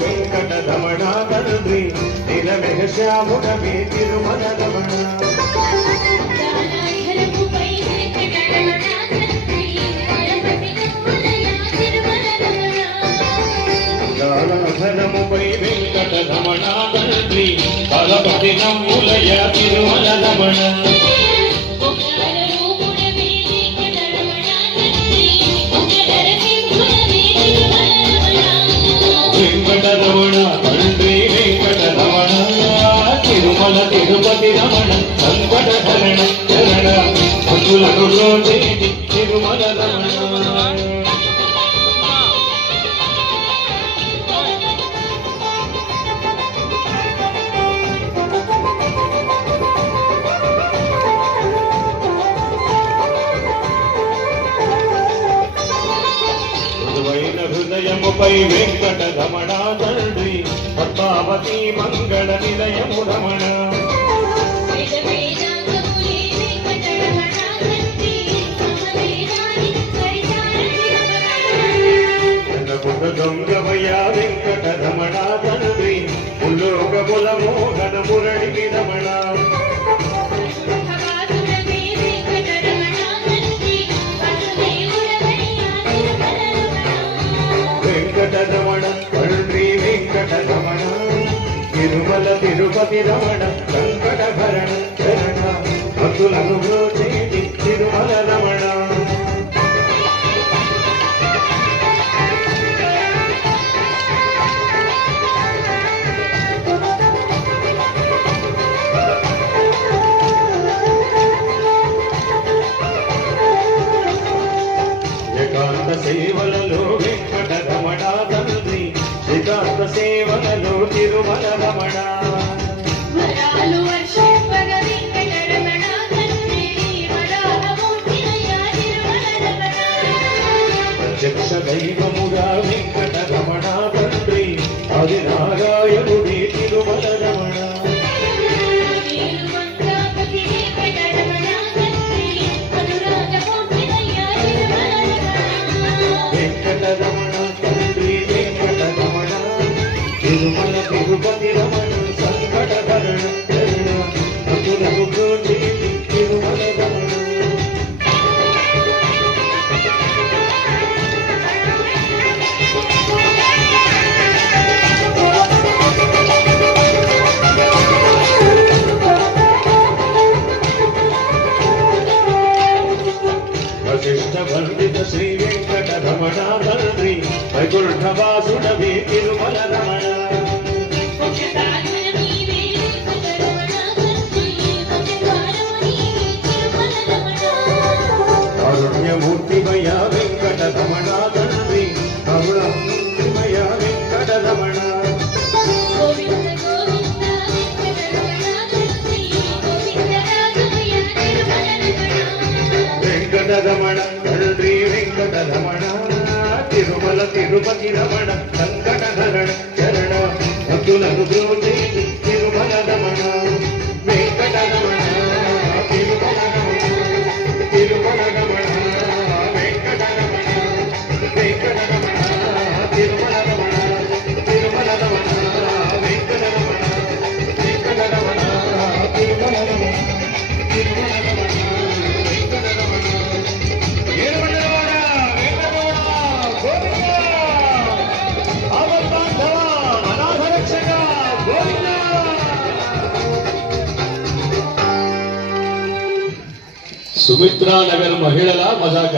వెంకటరమణ తండ్రి నిలమెగ శ్యాముడవే తిరుమల రమణ ధనముపై వెంకటరమణ తండ్రి బలపతి నమ్ములయ తిరుమల రమణ వెంకటరమణ తండ్రి వెంకటరమణ తిరుమల తిరుపతి రమణ సంకటహరణ శరణ భక్తులకు రోజేటి తిరుమల రమణ హృదయముపై వెంకటరమణ తండ్రి పద్మావతి మంగళ నిలయము రమణ గంగవయ వెంకటరమణ తండ్రి ములోకముల మోహన మురళి రమణ వెంకటరమణ తండ్రి వెంకటరమణ తిరుమల తిరుపతి రమణ సంకటహరణ శరణ భక్తులను బ్రోచేటి తిరుమల రమణ ఏకాంత సేవలలో వెంకటరమణ తండ్రి శ్రీకాంత సేవలలో తిరుమల రమణ ప్రత్యక్ష దైవముగా వెంకటరమణ తండ్రి ఆది నారాయణుడి తిరుమల రమణ వెంకటరమణ తండ్రి వెంకటరమణ తిరుమల తిరుపతి రమణ సంకటహరణ శరణ భక్తులకు బ్రోచేటి తిరుమల రమణ వశిష్ఠ వందిత శ్రీ వెంకటరమణ తండ్రి వైకుంఠవాసుడవే తిరుమల రమణ కారుణ్యమూర్తిమయ వెంకటరమణ తండ్రి కరుణమూర్తిమయ వెంకటరమణ వెంకటరమణ తండ్రి వెంకటరమణ తిరుమల తిరుపతి రమణ సంకటహరణ శరణ భక్తులను బ్రోచేటి తిరుమల రమణ వెంకటరమణ తిరుమల రమణ తిరుమల రమణ వెంకటరమణ వెంకటరమణ తిరుమల రమణ తిరుమల రమణ వెంకటరమణ వెంకటరమణ తిరుమల రమణ తిరుమల రమణ సుమిత్రా నగర్ మహిళల మజాక